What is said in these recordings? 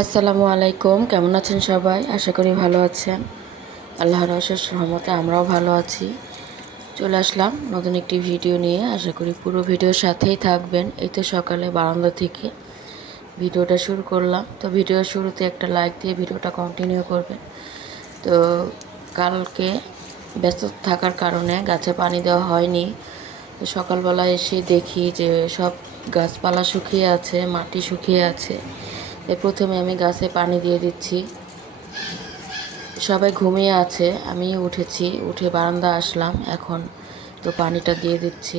আসসালামু আলাইকুম, কেমন আছেন সবাই? আশা করি ভালো আছেন। আল্লাহর অশেষ রহমতে আমরাও ভালো আছি। চলে আসলাম নতুন একটি ভিডিও নিয়ে। আশা করি পুরো ভিডিওর সাথেই থাকবেন। এই তো সকালে বারান্দা থেকে ভিডিওটা শুরু করলাম। তো ভিডিওর শুরুতে একটা লাইক দিয়ে ভিডিওটা কন্টিনিউ করবেন। তো কালকে ব্যস্ত থাকার কারণে গাছে পানি দেওয়া হয়নি। তো সকালবেলা এসে দেখি যে সব গাছপালা শুকিয়ে আছে, মাটি শুকিয়ে আছে। প্রথমে আমি গাছে পানি দিয়ে দিচ্ছি। সবাই ঘুমিয়ে আছে, আমি উঠেছি, উঠে বারান্দা আসলাম। এখন তো পানিটা দিয়ে দিচ্ছি।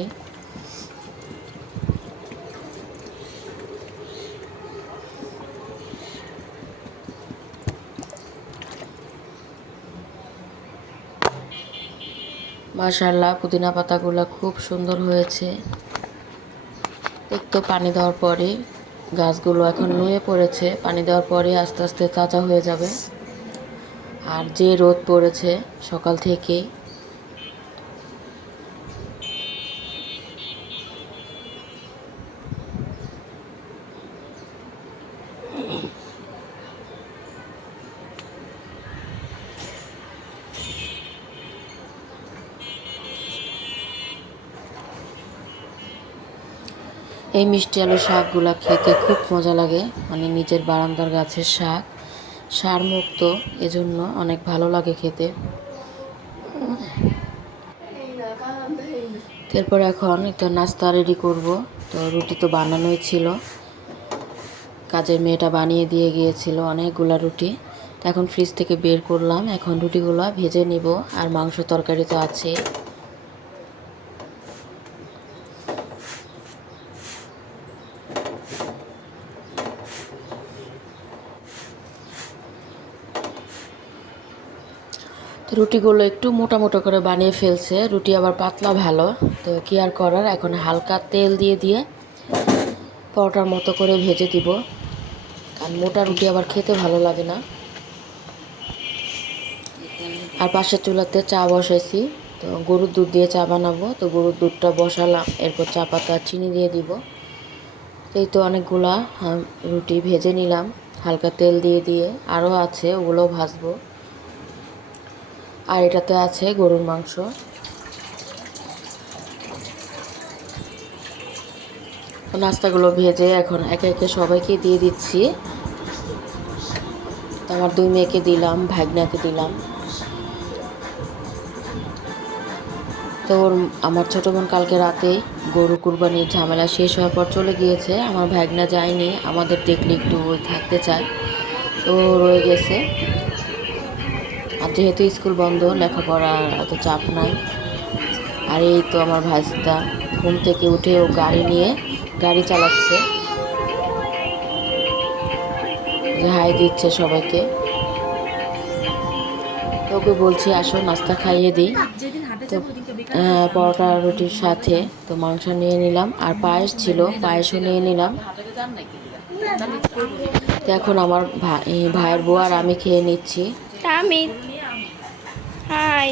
মাশাআল্লাহ, পুদিনা পাতাগুলো খুব সুন্দর হয়েছে। একটু পানি দেওয়ার পরে গাছগুলো এখন নুয়ে পড়েছে। পানি দেওয়ার পরে আস্তে আস্তে তাজা হয়ে যাবে। আর যে রোদ পড়েছে সকাল থেকেই, এই মিষ্টি আলু শাকগুলা খেতে খুব মজা লাগে। মানে নিজের বারান্দার গাছের শাক, সারমুক্ত, এজন্য অনেক ভালো লাগে খেতে। এরপর এখন একটা নাস্তা রেডি করব। তো রুটি তো বানানোই ছিল, কাজের মেয়েটা বানিয়ে দিয়ে গিয়েছিল অনেকগুলা রুটি। তো এখন ফ্রিজ থেকে বের করলাম, এখন রুটিগুলো ভেজে নিব। আর মাংস তরকারি তো আছে। তো রুটিগুলো একটু মোটা মোটা করে বানিয়ে ফেলছে। রুটি আবার পাতলা ভালো, তো কি আর করার। এখন হালকা তেল দিয়ে দিয়ে পরোটার মতো করে ভেজে দিব। কারণ মোটা রুটি আবার খেতে ভালো লাগে না। আর পাশের চুলাতে চা বসাইছি। তো গরুর দুধ দিয়ে চা বানাবো। তো গরুর দুধটা বসালাম, এরপর চা পাতা চিনি দিয়ে দিব। তো এই তো অনেকগুলা রুটি ভেজে নিলাম হালকা তেল দিয়ে দিয়ে। আরও আছে, ওগুলোও ভাজবো। আর এটাতে আছে গরুর মাংস। নাস্তাগুলো ভেজে এখন একে একে সবাইকে দিয়ে দিচ্ছি। আমার দুই মেয়েকে দিলাম, ভাগনাকে দিলাম। তো আমার ছোটো বোন কালকে রাতে গরু কুরবানির ঝামেলা শেষ হওয়ার পর চলে গিয়েছে। আমার ভাগনা যায়নি, আমাদের দেখলে একটু থাকতে চায়, তো রয়ে গেছে। আর যেহেতু স্কুল বন্ধ, লেখাপড়ার এত চাপ নাই। আর এই তো আমার ভাইস্তা ঘুম থেকে উঠে ও গাড়ি চালাচ্ছে, হাই দিচ্ছে সবাইকে। ওকে বলছি আসো নাস্তা খাইয়ে দিই। তো পরোটা রুটির সাথে তো মাংস নিয়ে নিলাম, আর পায়েস ছিল, পায়েসও নিয়ে নিলাম। তো এখন আমার ভাইয়ের বউ আর আমি খেয়ে নিচ্ছি। হাই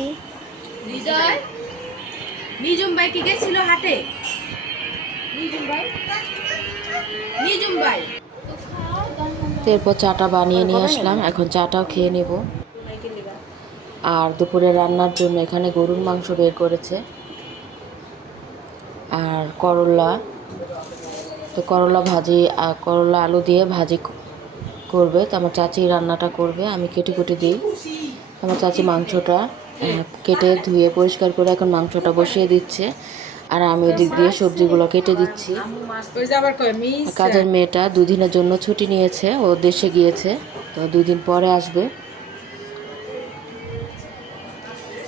বিজয়, নিজুম ভাই কি গেছিল হাটে? নিজুম ভাই তো এরপর চাটা বানিয়ে নিয়ে আসলাম, এখন চাটাও খেয়ে নেব। আর দুপুরে রান্নার জন্য এখানে গরুর মাংস বের করেছে আর করলা। তো করলা ভাজি, করলা আলু দিয়ে ভাজি করবে। তো আমার চাচি রান্নাটা করবে, আমি কেটে কুটে দিই। আমার চাচি মাংসটা কেটে ধুয়ে পরিষ্কার করে এখন মাংসটা বসিয়ে দিচ্ছে। আর আমি ওদিক দিয়ে সবজিগুলো কেটে দিচ্ছি। কাজের মেয়েটা 2 দিনের জন্য ছুটি নিয়েছে, ও দেশে গিয়েছে। তো 2 দিন পরে আসবে।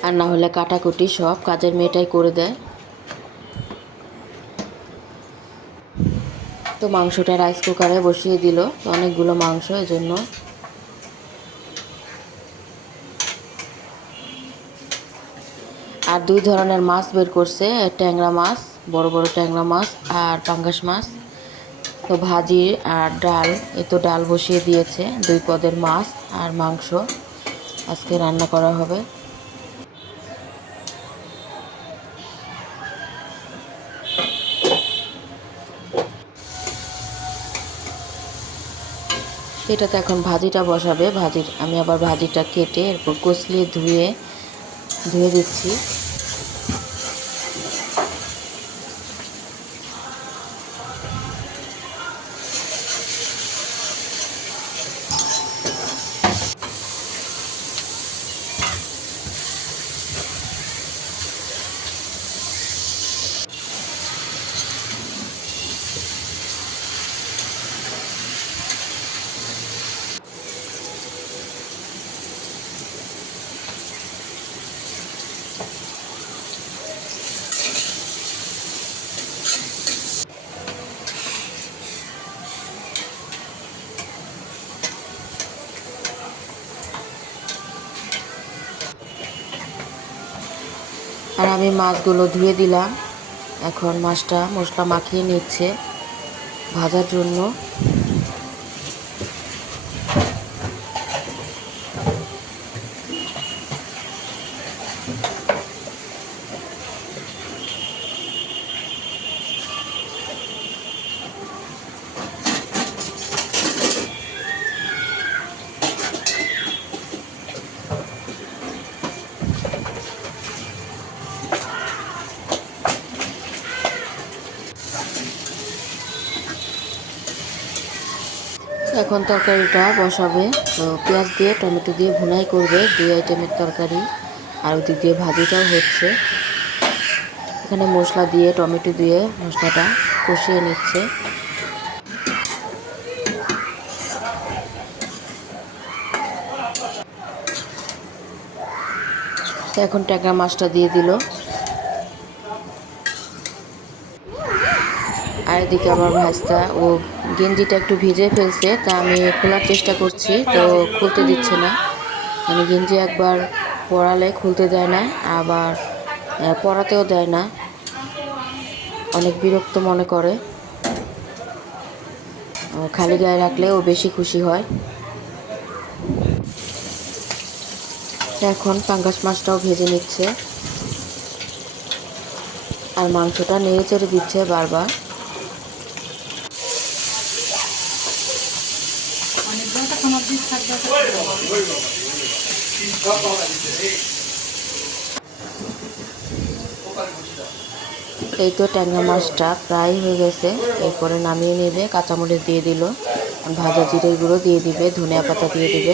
আর না হলে কাটাকুটি সব কাজের মেয়েটাই করে দেয়। তো মাংসটা রাইস কুকারে বসিয়ে দিল, তো অনেকগুলো মাংস, এজন্য। আর 2 ধরনের মাছ বের করছে, ট্যাংরা মাছ, বড় বড় ট্যাংরা মাছ, আর পাঙ্গাস মাছ। তো ভাজি আর ডাল, এ তো ডাল বসিয়ে দিয়েছে, 2 পদের মাছ আর মাংস আজকে রান্না করা হবে। এটাতে এখন ভাজিটা বসাবে। আমি আবার ভাজিটা কেটে এরপর কষলিয়ে ধুয়ে দিচ্ছি। আর আমি মাছগুলো ধুয়ে দিলাম। এখন মাছটা মশলা মাখিয়ে নিচ্ছে ভাজার জন্য। এখন তরকারিটা বসাবে। তো পেঁয়াজ দিয়ে টমেটো দিয়ে ভুনাই করবে, 2 আইটেমের তরকারি। আর ওদিক দিয়ে ভাজিটাও হচ্ছে। এখানে মশলা দিয়ে টমেটো দিয়ে মশলাটা কষিয়ে নিচ্ছে। তো এখন ট্যাংরা মাছটা দিয়ে দিল। আর এদিকে আমার ভাজটা ও গেঞ্জিটা একটু ভিজে ফেলছে, তা আমি খোলার চেষ্টা করছি, তো খুলতে দিচ্ছে না। মানে গেঞ্জি একবার পরালে খুলতে দেয় না, আবার পরাতেও দেয় না, অনেক বিরক্ত মনে করে। খালি গায়ে রাখলে ও বেশি খুশি হয়। এখন পাঙ্গাস মাছটাও ভেজে নিচ্ছে আর মাংসটা নেড়ে চেড়ে দিচ্ছে বারবার। এই তো ট্যাংরা মাছটা প্রায় হয়ে গেছে, এরপরে নামিয়ে নেবে। কাঁচামরিচ দিয়ে দিল, ভাজা জিরের গুঁড়ো দিয়ে দিবে, ধনিয়া পাতা দিয়ে দিবে।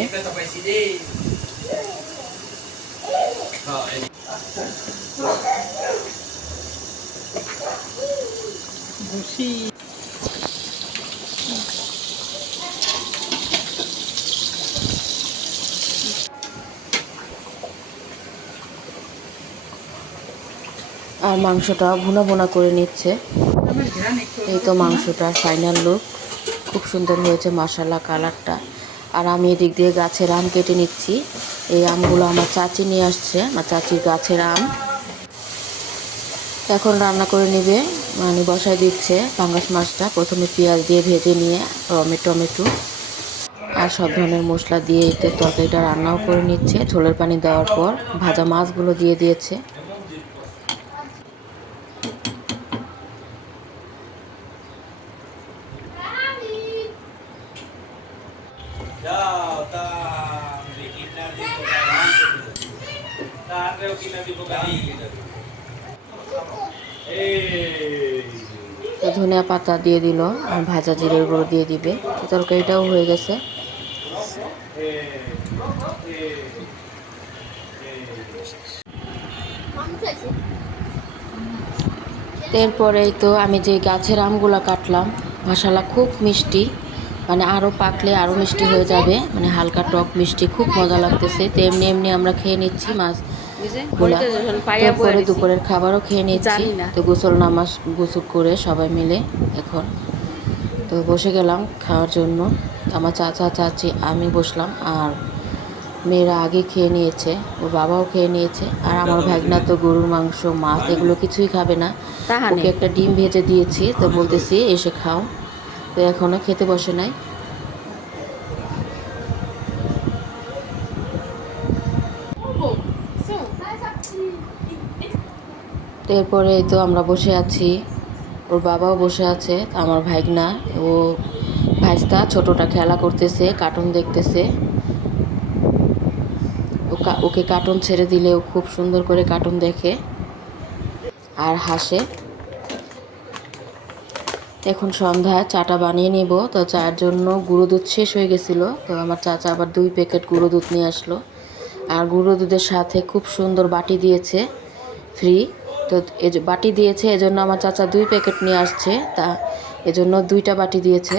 আর মাংসটা ভুনা ভুনা করে নিচ্ছে। এই তো মাংসটার ফাইনাল লুক, খুব সুন্দর হয়েছে মাশাআল্লাহ কালারটা। আর আমি এদিক দিয়ে গাছের আম কেটে নিচ্ছি। এই আমগুলো আমার চাচি নিয়ে আসছে, আমার চাচির গাছের আম। এখন রান্না করে নেবে, মানে বসায় দিচ্ছে পাঙ্গাস মাছটা। প্রথমে পেঁয়াজ দিয়ে ভেজে নিয়ে টমেটো আর সব ধরনের মশলা দিয়ে এতে তরকারিটা রান্নাও করে নিচ্ছে। ঝোলের পানি দেওয়ার পর ভাজা মাছগুলো দিয়ে দিয়েছে। তো ধনিয়া পাতা দিয়ে দিল আর ভাজা জিরের গুঁড়ো দিয়ে দিবে। তো তরকারিটাও হয়ে গেছে। এরপরেই তো আমি যে গাছের আমগুলো কাটলাম, মাশাআল্লাহ খুব মিষ্টি, মানে আরও পাকলে আরও মিষ্টি হয়ে যাবে, মানে হালকা টক মিষ্টি, খুব মজা লাগতেছে। তো এমনি এমনি আমরা খেয়ে নিচ্ছি মাছগুলা। তারপরে দুপুরের খাবারও খেয়ে নিচ্ছি। তো গোসল করে সবাই মিলে এখন তো বসে গেলাম খাওয়ার জন্য। আমার চাচা চাচি আমি বসলাম, আর মেয়েরা আগে খেয়ে নিয়েছে, ওর বাবাও খেয়ে নিয়েছে। আর আমার ভাগনা তো গরুর মাংস মাছ এগুলো কিছুই খাবে না। ওকে একটা ডিম ভেজে দিয়েছি, তো বলতেছি এসে খাও, তো এখনও খেতে বসে নাই। তো এরপরে তো আমরা বসে আছি, ওর বাবাও বসে আছে। আমার ভাগনা ও ভাইস্তা ছোটটা খেলা করতেছে, কার্টুন দেখতেছে। ওকে কার্টুন ছেড়ে দিলে ও খুব সুন্দর করে কার্টুন দেখে আর হাসে। এখন সন্ধ্যায় চাটা বানিয়ে নিব। তো চায়ের জন্য গুঁড়ো দুধ শেষ হয়ে গেছিলো, তো আমার চাচা আবার 2 প্যাকেট গুঁড়ো দুধ নিয়ে আসলো। আর গুঁড়ো দুধের সাথে খুব সুন্দর বাটি দিয়েছে ফ্রি। তো এই যে বাটি দিয়েছে, এজন্য আমার চাচা 2 প্যাকেট নিয়ে আসছে, তা এজন্য 2টা বাটি দিয়েছে।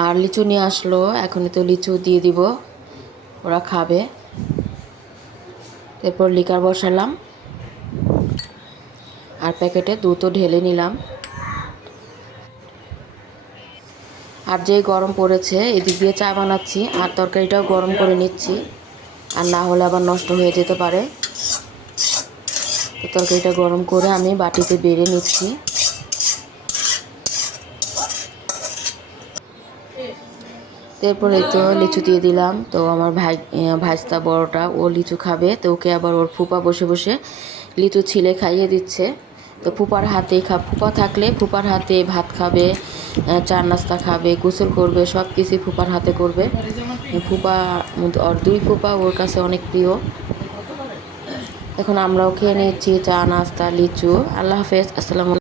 আর লিচু নিয়ে আসলো, এখন তো লিচু দিয়ে দিব, ওরা খাবে। এরপর লিকার বসালাম আর প্যাকেটে দুধও ঢেলে নিলাম। আর যে গরম পড়েছে, এদিক দিয়ে চা বানাচ্ছি আর তরকারিটাও গরম করে নিচ্ছি, আর না হলে আবার নষ্ট হয়ে যেতে পারে। তো তরকারিটা গরম করে আমি বাটিতে বেড়ে নিচ্ছি। এরপরে তো লিচু দিয়ে দিলাম। তো আমার ভাইস্তা বড়টা ও লিচু খাবে, তো ওকে আবার ওর ফুপা বসে বসে লিচু ছিলে খাইয়ে দিচ্ছে। তো ফুপার হাতেই ফুপা থাকলে ফুপার হাতে ভাত খাবে, চার নাস্তা খাবে, গোসল করবে, সব কিছুই ফুপার হাতে করবে। ফুপা ওর 2 ফুপা ওর কাছে অনেক প্রিয়। এখন আমরাও খেয়ে নিচ্ছি চা নাস্তা লিচু। আল্লাহ হাফেজ, আসসালামু